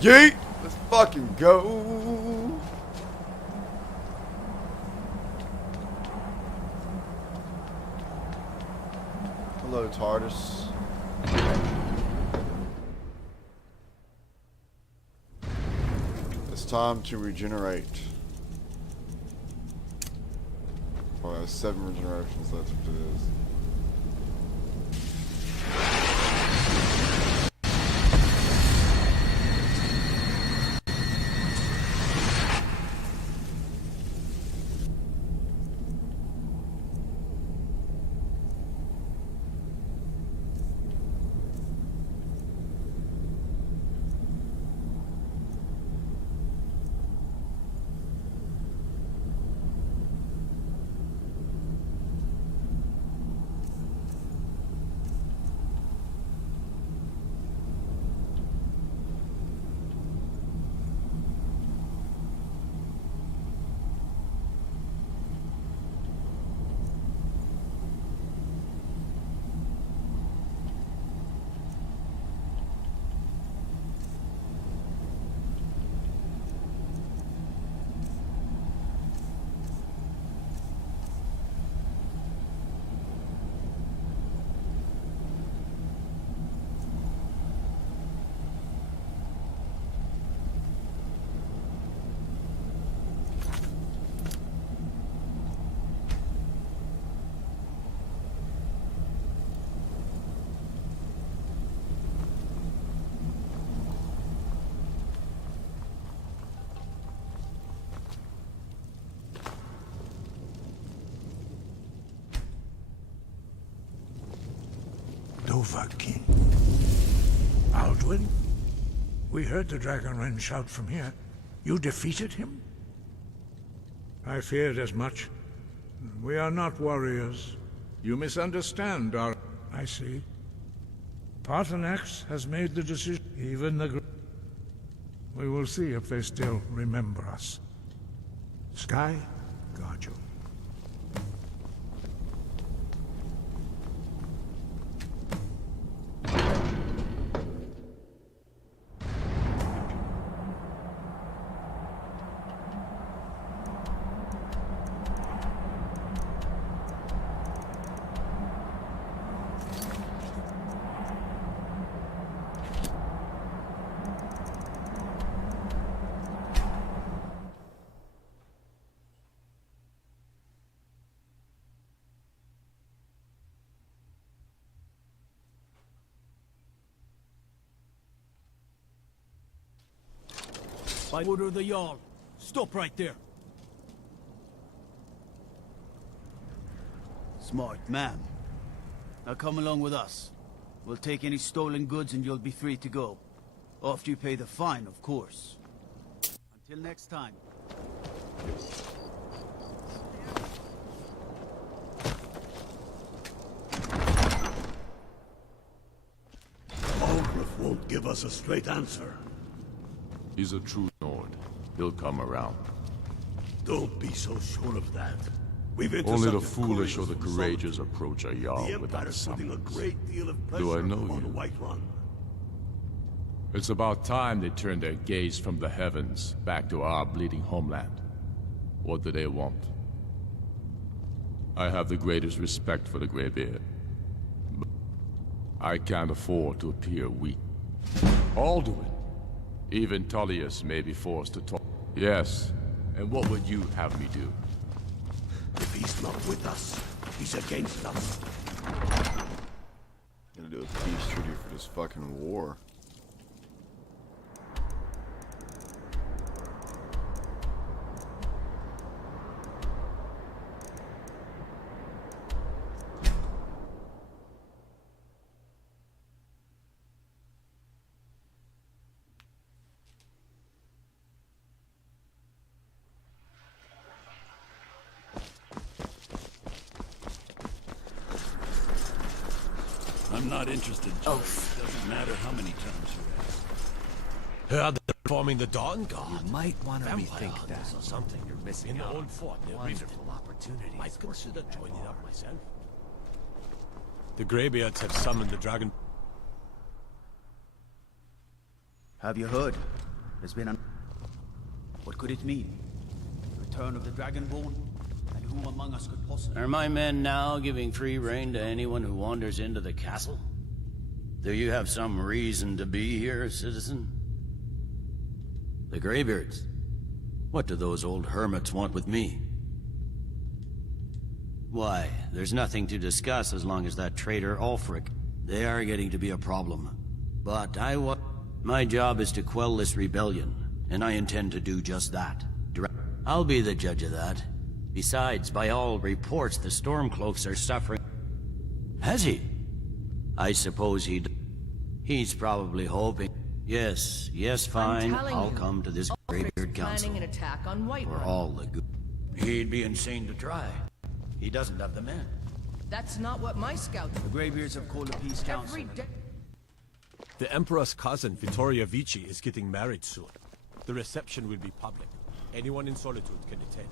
Yeet! Let's fucking go! Hello, TARDIS. It's time to regenerate. Oh, I have 7 regenerations, that's what it is. King. Aldwin? We heard the Dragon Wren shout from here. You defeated him? I feared as much. We are not warriors. You misunderstand our... I see. Parthenax has made the decision. Even the... We will see if they still remember us. Sky, guard you. By order of the Jarl. Stop right there. Smart man. Now come along with us. We'll take any stolen goods and you'll be free to go. After you pay the fine, of course. Until next time. Ulgrif won't give us a straight answer. He's a true Nord. He'll come around. Don't be so sure of that. We've Only the foolish or the courageous approach a Jarl the without Empire's putting a summons. great deal of pressure Do I know on the you? White Run. It's about time they turned their gaze from the heavens back to our bleeding homeland. What do they want? I have the greatest respect for the Greybeard. But I can't afford to appear weak. Alduin. Even Tullius may be forced to talk. Yes, and what would you have me do? If he's not with us, he's against us. Gonna do a peace treaty for this fucking war. I'm not interested, Joe. It doesn't matter how many times you ask. Heard they're forming the Dawn Guard. You might want to Vampire rethink hunters that. or something you're missing in out their on own fort. They're wonderful reasonable. opportunities. Might consider working joining that up far. myself. The Greybeards have summoned the dragon. Have you heard? There's been an... What could it mean? The return of the Dragonborn? And who among us could possibly... Are my men now giving free rein to anyone who wanders into the castle? Do you have some reason to be here, citizen? The Greybeards? What do those old hermits want with me? Why, there's nothing to discuss as long as that traitor Ulfric. They are getting to be a problem. But my job is to quell this rebellion, and I intend to do just that. I'll be the judge of that. Besides, by all reports, the Stormcloaks are suffering. Has he? I suppose he's probably hoping. Yes, fine. I'll come to this Greybeard Council. Planning an attack on For all the good. He'd be insane to try. He doesn't have the men. That's not what my scouts... The Greybeards have called a peace council. Every day... The Emperor's cousin, Vittoria Vici, is getting married soon. The reception will be public. Anyone in Solitude can attend.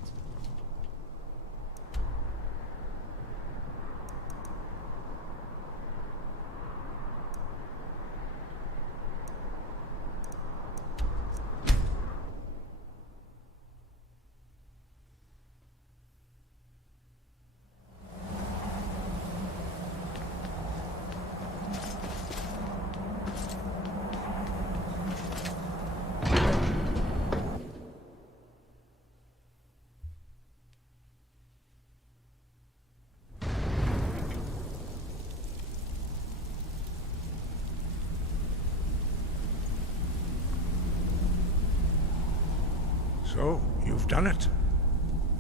So, you've done it.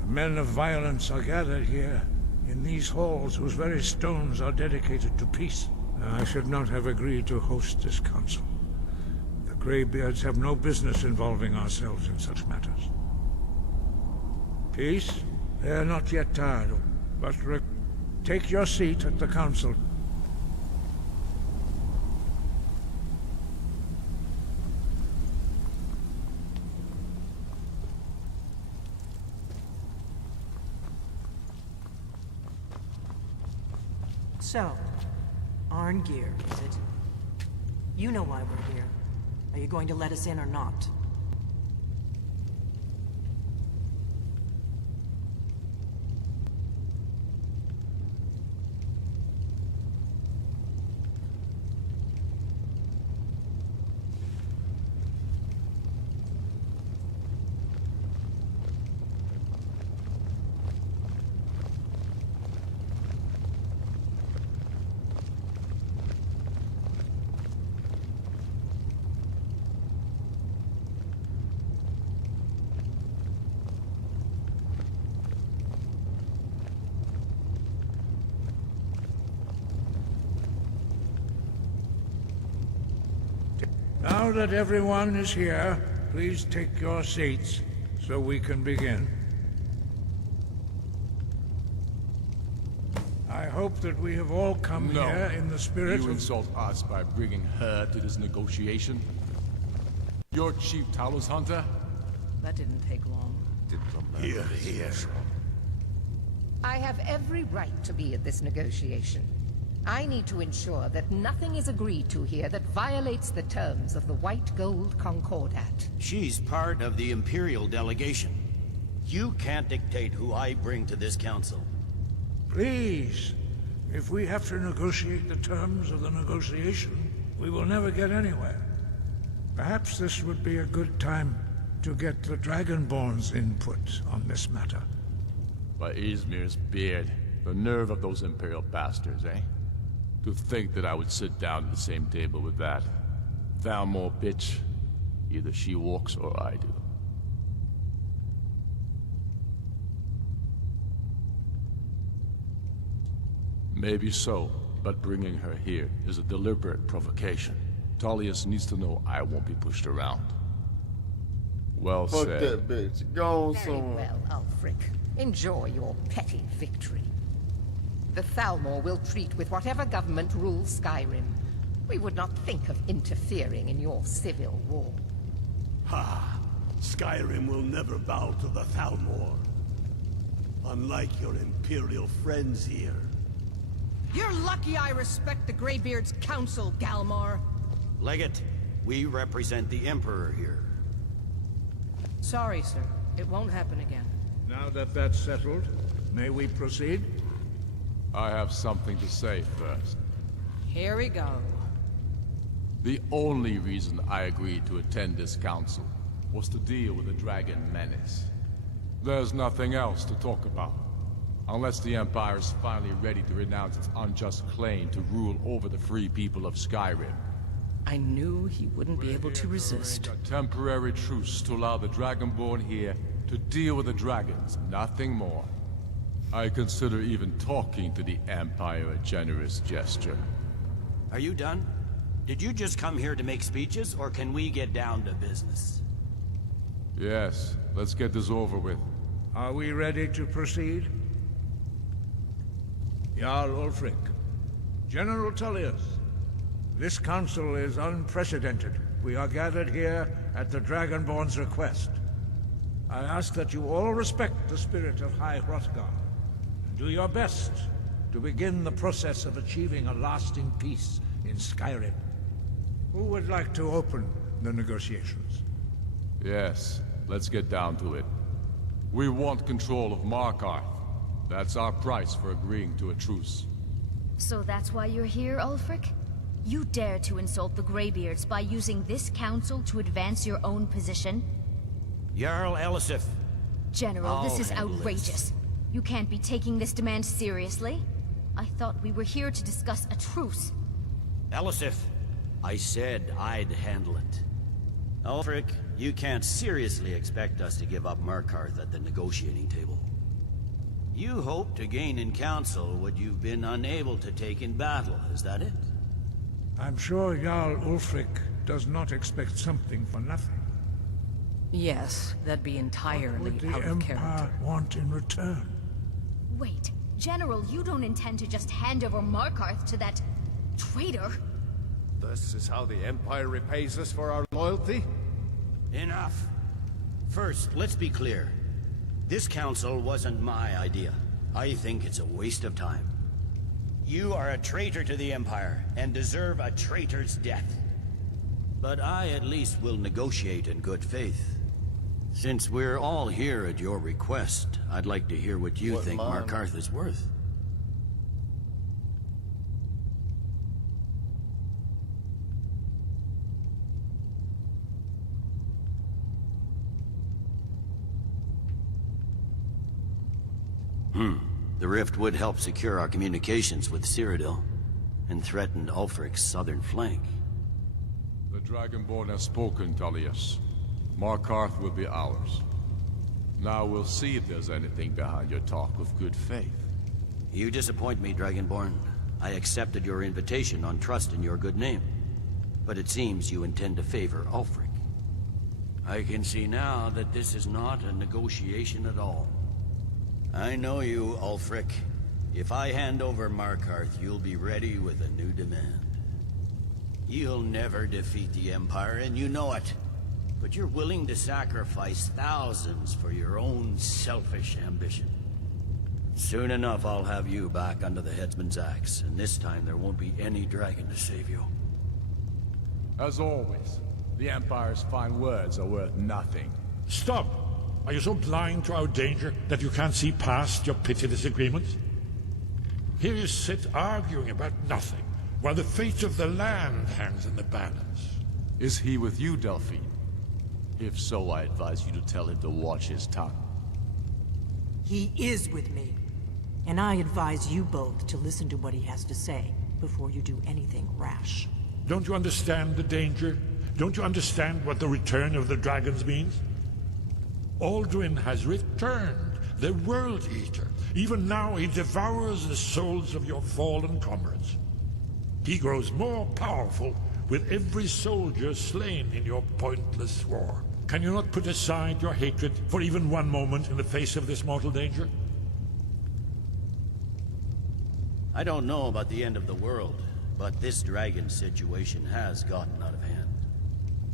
The men of violence are gathered here, in these halls whose very stones are dedicated to peace. I should not have agreed to host this council. The Greybeards have no business involving ourselves in such matters. Peace? They are not yet tired, but take your seat at the council. So, Arngeir, is it? You know why we're here. Are you going to let us in or not? Now that everyone is here, please take your seats so we can begin. I hope that we have all come here in the spirit You of... insult us by bringing her to this negotiation? You're Chief Talos Hunter? That didn't take long. Here. I have every right to be at this negotiation. I need to ensure that nothing is agreed to here that violates the terms of the White Gold Concordat. She's part of the Imperial delegation. You can't dictate who I bring to this council. Please, if we have to negotiate the terms of the negotiation, we will never get anywhere. Perhaps this would be a good time to get the Dragonborn's input on this matter. By Izmir's beard, the nerve of those Imperial bastards, eh? To think that I would sit down at the same table with that Thalmor bitch. Either she walks or I do. Maybe so, but bringing her here is a deliberate provocation. Tullius needs to know I won't be pushed around. Well Fuck said. that bitch. Go on Very somewhere. well, Ulfric. Enjoy your petty victory. The Thalmor will treat with whatever government rules Skyrim. We would not think of interfering in your civil war. Ha! Skyrim will never bow to the Thalmor. Unlike your Imperial friends here. You're lucky I respect the Greybeard's council, Galmar. Legate, we represent the Emperor here. Sorry, sir. It won't happen again. Now that that's settled, may we proceed? I have something to say first. Here we go. The only reason I agreed to attend this council was to deal with the Dragon Menace. There's nothing else to talk about. Unless the Empire is finally ready to renounce its unjust claim to rule over the free people of Skyrim. I knew he wouldn't be able to resist. A temporary truce to allow the Dragonborn here to deal with the dragons, nothing more. I consider even talking to the Empire a generous gesture. Are you done? Did you just come here to make speeches, or can we get down to business? Yes, let's get this over with. Are we ready to proceed? Jarl Ulfric, General Tullius, this council is unprecedented. We are gathered here at the Dragonborn's request. I ask that you all respect the spirit of High Hrothgar, and do your best to begin the process of achieving a lasting peace in Skyrim. Who would like to open the negotiations? Yes, let's get down to it. We want control of Markarth. That's our price for agreeing to a truce. So that's why you're here, Ulfric? You dare to insult the Greybeards by using this council to advance your own position? Jarl Elisif. General, this is handle outrageous. You can't be taking this demand seriously. I thought we were here to discuss a truce. Elisif, I said I'd handle it. Ulfric, you can't seriously expect us to give up Markarth at the negotiating table. You hope to gain in council what you've been unable to take in battle, is that it? I'm sure Jarl Ulfric does not expect something for nothing. Yes, that'd be entirely What would the out of Empire character. want in return? Wait, General, you don't intend to just hand over Markarth to that traitor? This is how the Empire repays us for our loyalty? Enough. First, let's be clear. This council wasn't my idea. I think it's a waste of time. You are a traitor to the Empire, and deserve a traitor's death. But I at least will negotiate in good faith. Since we're all here at your request, I'd like to hear what you think Markarth is worth. The rift would help secure our communications with Cyrodiil, and threatened Ulfric's southern flank. The Dragonborn has spoken, Tullius. Markarth will be ours. Now we'll see if there's anything behind your talk of good faith. You disappoint me, Dragonborn. I accepted your invitation on trust in your good name. But it seems you intend to favor Ulfric. I can see now that this is not a negotiation at all. I know you, Ulfric. If I hand over Markarth, you'll be ready with a new demand. You'll never defeat the Empire, and you know it. But you're willing to sacrifice thousands for your own selfish ambition. Soon enough, I'll have you back under the headsman's axe, and this time there won't be any dragon to save you. As always, the Empire's fine words are worth nothing. Stop! Are you so blind to our danger that you can't see past your pitiless agreements? Here you sit arguing about nothing, while the fate of the land hangs in the balance. Is he with you, Delphine? If so, I advise you to tell him to watch his tongue. He is with me. And I advise you both to listen to what he has to say before you do anything rash. Don't you understand the danger? Don't you understand what the return of the dragons means? Alduin has returned, the World Eater. Even now he devours the souls of your fallen comrades. He grows more powerful with every soldier slain in your pointless war. Can you not put aside your hatred for even one moment in the face of this mortal danger? I don't know about the end of the world, but this dragon situation has gotten out of hand.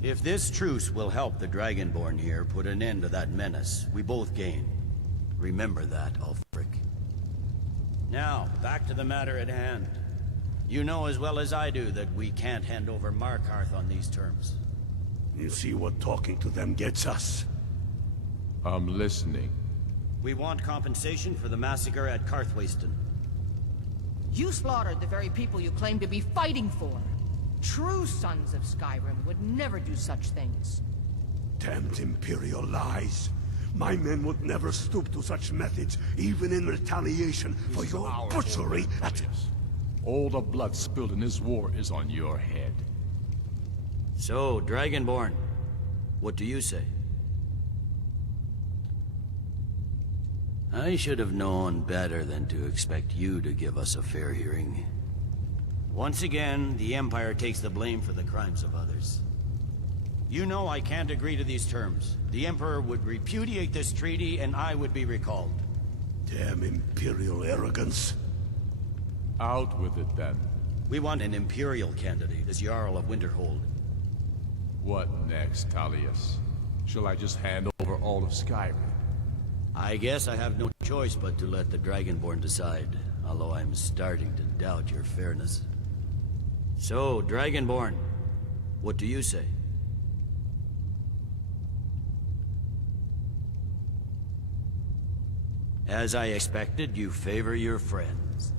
If this truce will help the Dragonborn here put an end to that menace, we both gain. Remember that, Ulfric. Now, back to the matter at hand. You know as well as I do that we can't hand over Markarth on these terms. You see what talking to them gets us? I'm listening. We want compensation for the massacre at Karthwasten. You slaughtered the very people you claim to be fighting for. True sons of Skyrim would never do such things. Damned Imperial lies. My men would never stoop to such methods, even in retaliation for your butchery at... All the blood spilled in this war is on your head. So, Dragonborn, what do you say? I should have known better than to expect you to give us a fair hearing. Once again, the Empire takes the blame for the crimes of others. You know I can't agree to these terms. The Emperor would repudiate this treaty, and I would be recalled. Damn Imperial arrogance. Out with it, then. We want an Imperial candidate as Jarl of Winterhold. What next, Tullius? Shall I just hand over all of Skyrim? I guess I have no choice but to let the Dragonborn decide, although I'm starting to doubt your fairness. So, Dragonborn, what do you say? As I expected, you favor your friends.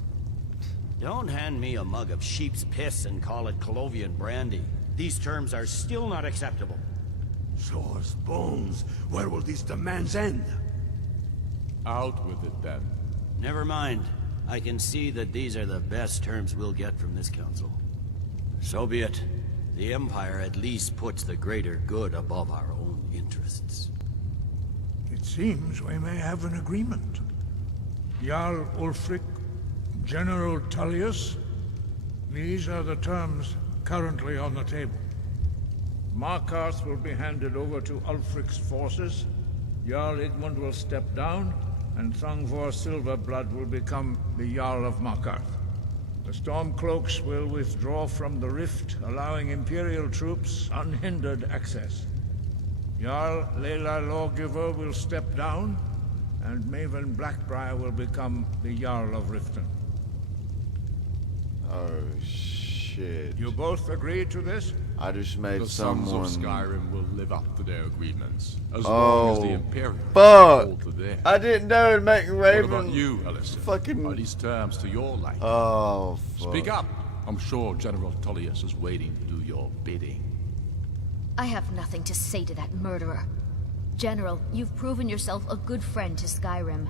Don't hand me a mug of sheep's piss and call it Colovian brandy. These terms are still not acceptable. Sores, bones, where will these demands end? Out with it, then. Never mind. I can see that these are the best terms we'll get from this council. So be it. The Empire at least puts the greater good above our own interests. It seems we may have an agreement. Jarl Ulfric, General Tullius, these are the terms currently on the table. Markarth will be handed over to Ulfric's forces, Jarl Igmund will step down, and Thungvor Silverblood will become the Jarl of Markarth. The Stormcloaks will withdraw from the Rift, allowing Imperial troops unhindered access. Jarl Leila Lawgiver will step down, and Maven Blackbriar will become the Jarl of Riften. Oh, shit. You both agree to this? I just made the someone... sons of Skyrim will live up to their agreements, as long as the Imperial fuck! hold to theirs. I didn't know it'd make Raven... What about you, Ellison? Fucking... Are these terms to your liking? Oh, fuck. Speak up! I'm sure General Tullius is waiting to do your bidding. I have nothing to say to that murderer. General, you've proven yourself a good friend to Skyrim.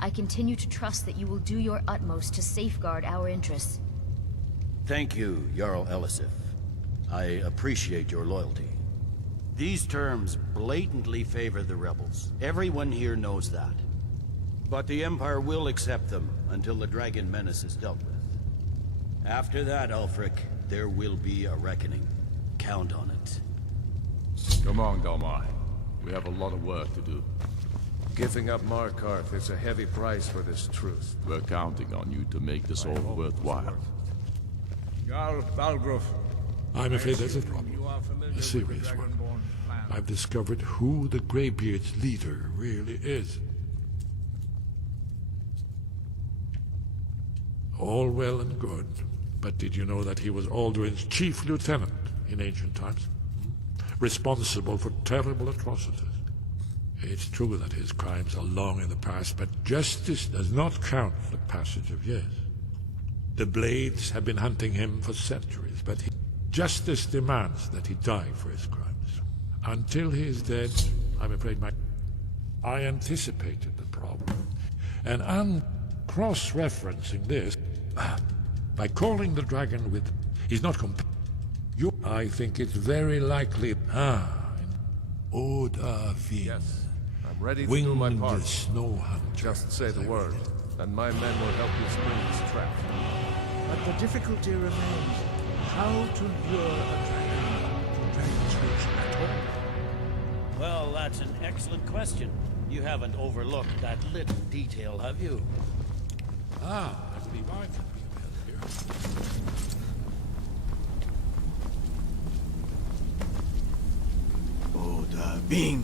I continue to trust that you will do your utmost to safeguard our interests. Thank you, Jarl Elisif. I appreciate your loyalty. These terms blatantly favor the rebels. Everyone here knows that. But the Empire will accept them until the Dragon Menace is dealt with. After that, Ulfric, there will be a reckoning. Count on it. Come on, Dalmai. We have a lot of work to do. Giving up Markarth is a heavy price for this truce. We're counting on you to make this all worthwhile. Jarl Balgruuf. I'm afraid there's a problem. A serious one. I've discovered who the Greybeard's leader really is. All well and good, but did you know that he was Alduin's chief lieutenant in ancient times? Responsible for terrible atrocities. It's true that his crimes are long in the past, but justice does not count the passage of years. The Blades have been hunting him for centuries, but justice demands that he die for his crimes. Until he is dead, I'm afraid I anticipated the problem. And I'm cross-referencing this by calling the dragon with... He's not I think it's very likely... Oda Vin. Yes, I'm ready to do my part. Snow hunter. Just say the word, and my men will help you spring this trap. But the difficulty remains how to lure a dragon to Dragon's Reach at all. Well, that's an excellent question. You haven't overlooked that little detail, have you? I believe I can be of help here. Oda Bing.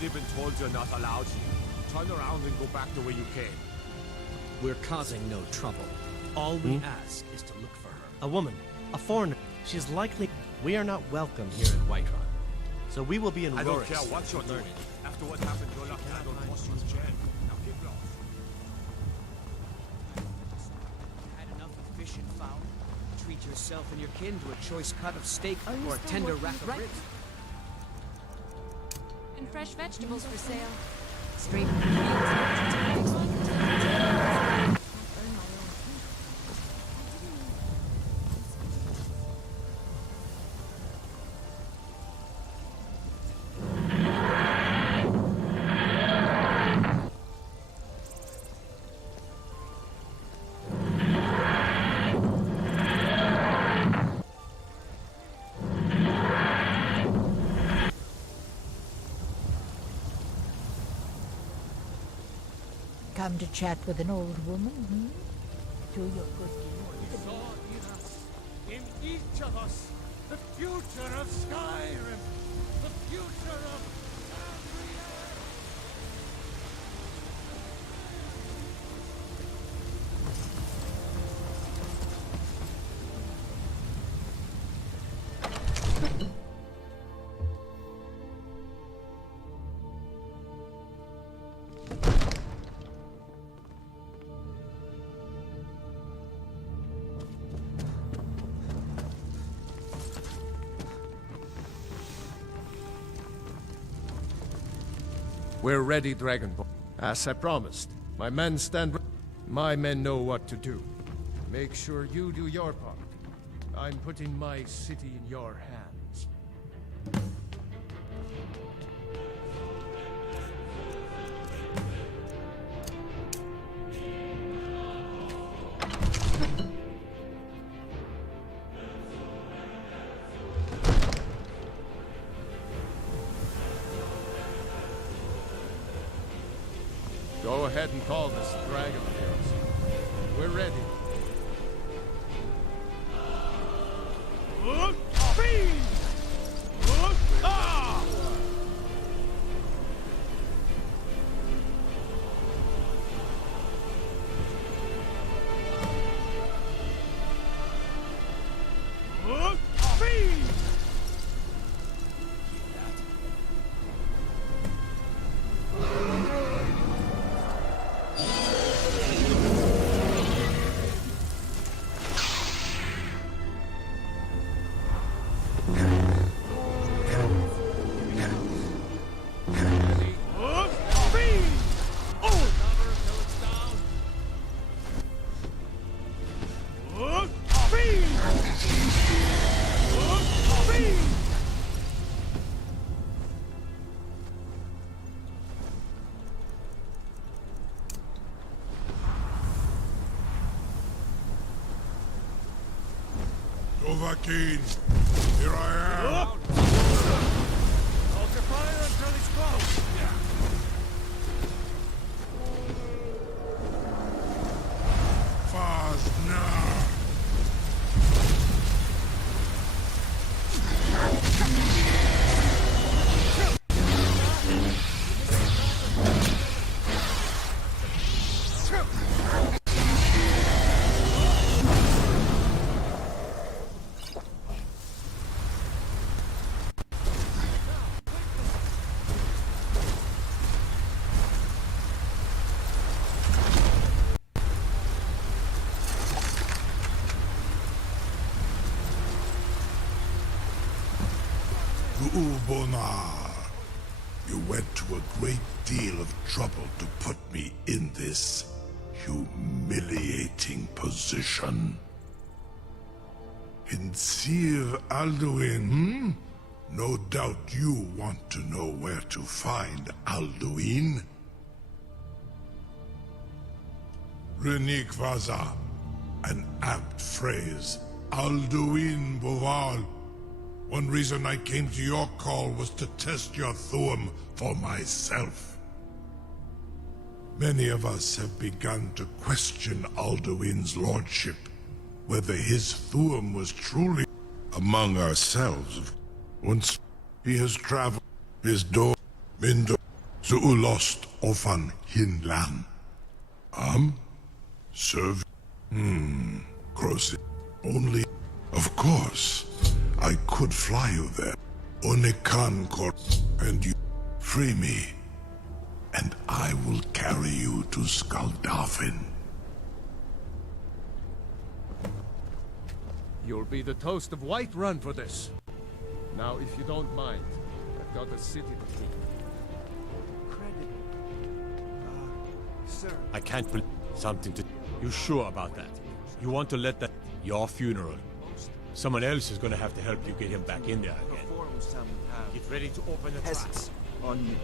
already been told you're not allowed here. Turn around and go back the way you came. We're causing no trouble. All we ask is to look for her. A woman, a foreigner. She's likely... We are not welcome here in Whiterun. So we will be in I don't Rorik's care what you're doing. After what happened, you're lucky I don't force you to jail. Now keep lost. Had enough of fish and fowl? Treat yourself and your kin to a choice cut of steak or a tender rack of ribs. And fresh vegetables for sale. Straight from the fields. Come to chat with an old woman, hmm? Do your good We saw in us, in each of us, the future of Skyrim, the future of We're ready, Dragonborn. As I promised, my men stand ready. My men know what to do. Make sure you do your part. I'm putting my city in your hands. Go ahead and call this dragon of yours. We're ready. Dovahkiin, here I am. Hold your fire until he's close. Fast now. Ubonar, you went to a great deal of trouble to put me in this humiliating position. In Sir Alduin, hmm? No doubt you want to know where to find Alduin. Renikvaza, an apt phrase. Alduin Boval. One reason I came to your call was to test your Thuum for myself. Many of us have begun to question Alduin's lordship, whether his Thuum was truly among ourselves. Once he has traveled his door, Mindo, The Ulost Ofan Hinlan. Serve. Cross it. Only. Of course. I could fly you there. Onekan Kor. And you. Free me. And I will carry you to Skaldafin. You'll be the toast of Whiterun for this. Now, if you don't mind, I've got a city to keep. Sir. I can't believe something to... You sure about that? You want to let that... Your funeral. Someone else is gonna have to help you get him back in there again. Get ready to open the traps. On me.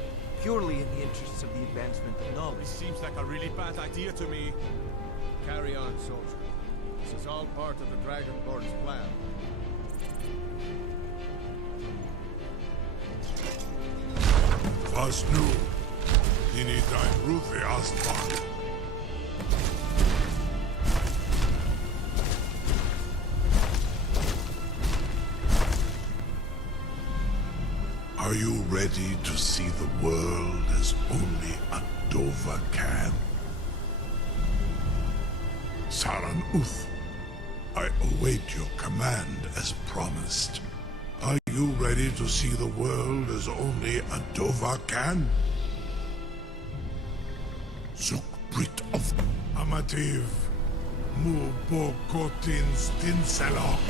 Purely in the interests of the advancement of knowledge. This seems like a really bad idea to me. Carry on, soldier. This is all part of the Dragonborn's plan. Was nu? Dini dein Rufe Astbach. Are you ready to see the world as only a Dova can? Saran Uth, I await your command as promised. Are you ready to see the world as only a Dova can? Zukbrit of Amativ, Mu Bokotin Stinselok.